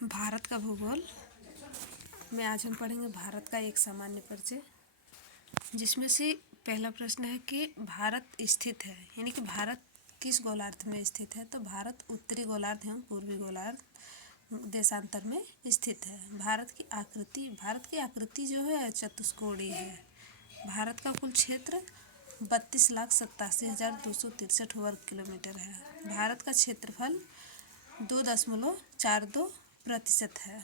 भारत का भूगोल में आज हम पढ़ेंगे भारत का एक सामान्य परिचय, जिसमें से पहला प्रश्न है कि भारत स्थित है, यानी कि भारत किस गोलार्ध में स्थित है। तो भारत उत्तरी गोलार्ध एवं पूर्वी गोलार्ध देशांतर में स्थित है। भारत की आकृति जो है चतुष्कोणीय है। भारत का कुल क्षेत्र 32,87,263 वर्ग किलोमीटर है। भारत का क्षेत्रफल 2.42% है।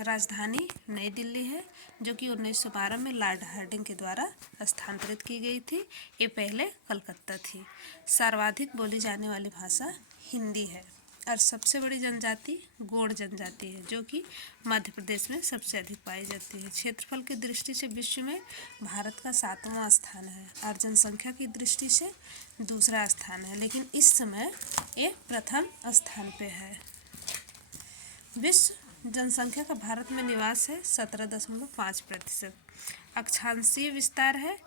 राजधानी नई दिल्ली है, जो कि 1912 में लॉर्ड हार्डिंग के द्वारा स्थानांतरित की गई थी। ये पहले कलकत्ता थी। सर्वाधिक बोली जाने वाली भाषा हिंदी है और सबसे बड़ी जनजाति गोंड जनजाति है, जो कि मध्य प्रदेश में सबसे अधिक पाई जाती है। क्षेत्रफल की दृष्टि से विश्व में भारत का 7वां स्थान है और जनसंख्या की दृष्टि से दूसरा स्थान है, लेकिन इस समय ये प्रथम स्थान पे है। विश्व जनसंख्या का भारत में निवास है 17.5%। अक्षांशीय विस्तार है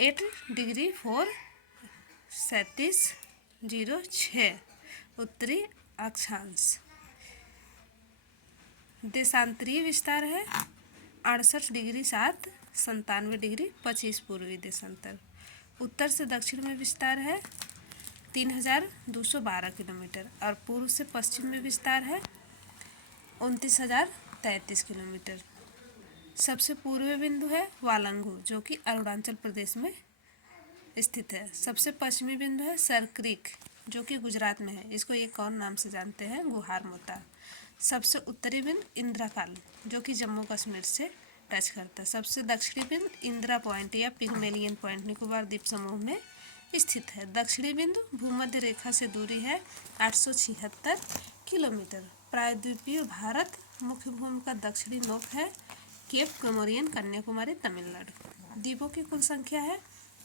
8 डिग्री 4 उत्तरी अक्षांश। देशांतरीय विस्तार है 68 डिग्री 7 पूर्वी देशांतर। उत्तर से दक्षिण में विस्तार है 3,212 किलोमीटर और पूर्व से पश्चिम में विस्तार है 29,033 किलोमीटर। सबसे पूर्वी बिंदु है वालंगू, जो कि अरुणाचल प्रदेश में स्थित है। सबसे पश्चिमी बिंदु है सरक्रीक, जो कि गुजरात में है। इसको एक और नाम से जानते हैं, गुहार मोता। सबसे उत्तरी बिंदु इंदिराकाल, जो कि जम्मू कश्मीर से टच करता है। सबसे दक्षिणी बिंदु इंदिरा पॉइंट या पिग्मेलियन पॉइंट निकोबार द्वीप समूह में स्थित है। दक्षिणी बिंदु भूमध्य रेखा से दूरी है 876 किलोमीटर। प्रायद्वीपीय भारत मुख्य भूमि का दक्षिणी नोक है केप कमोरियन, कन्याकुमारी, तमिलनाडु। द्वीपों की कुल संख्या है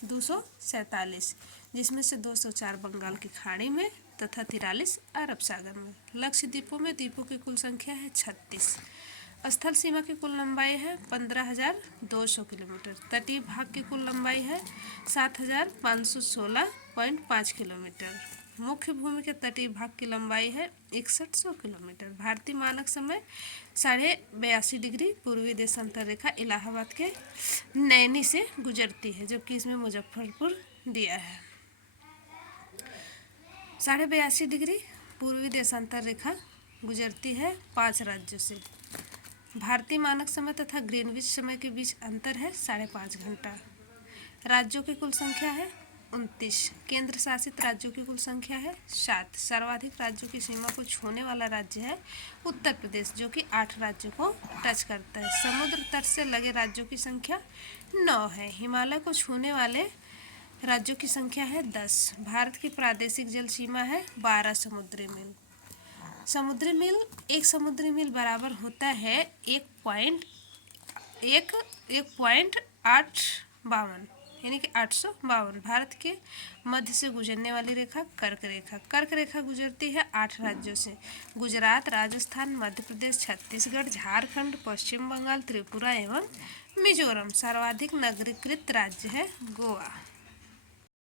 247, जिसमें से 204 बंगाल की खाड़ी में तथा 43 अरब सागर में। लक्ष्य द्वीपों की कुल संख्या है 36। स्थल सीमा की कुल लंबाई है 15,200 किलोमीटर। तटीय भाग की कुल लंबाई है 7,516.5 किलोमीटर। मुख्य भूमि के तटीय भाग की लंबाई है 6100 किलोमीटर। भारतीय मानक समय 82.5 डिग्री पूर्वी देशांतर रेखा इलाहाबाद के नैनी से गुजरती है, जबकि इसमें मुजफ्फरपुर दिया है। 82.5 डिग्री पूर्वी देशांतर रेखा गुजरती है 5 राज्यों से। भारतीय मानक समय तथा ग्रीनविच समय के बीच अंतर है 5.5 घंटा। राज्यों की कुल संख्या है 29। केंद्र शासित राज्यों की कुल संख्या है 7। सर्वाधिक राज्यों की सीमा को छूने वाला राज्य है उत्तर प्रदेश, जो कि 8 राज्यों को टच करता है। समुद्र तट से लगे राज्यों की संख्या 9 है। हिमालय को छूने वाले राज्यों की संख्या है 10। भारत की प्रादेशिक जल सीमा है 12 समुद्री मील। एक समुद्री मील बराबर होता है 1.852, यानी कि 852। भारत के मध्य से गुजरने वाली रेखा कर्क रेखा गुजरती है 8 राज्यों से: गुजरात, राजस्थान, मध्य प्रदेश, छत्तीसगढ़, झारखंड, पश्चिम बंगाल, त्रिपुरा एवं मिजोरम। सर्वाधिक नगरीकृत राज्य है गोवा।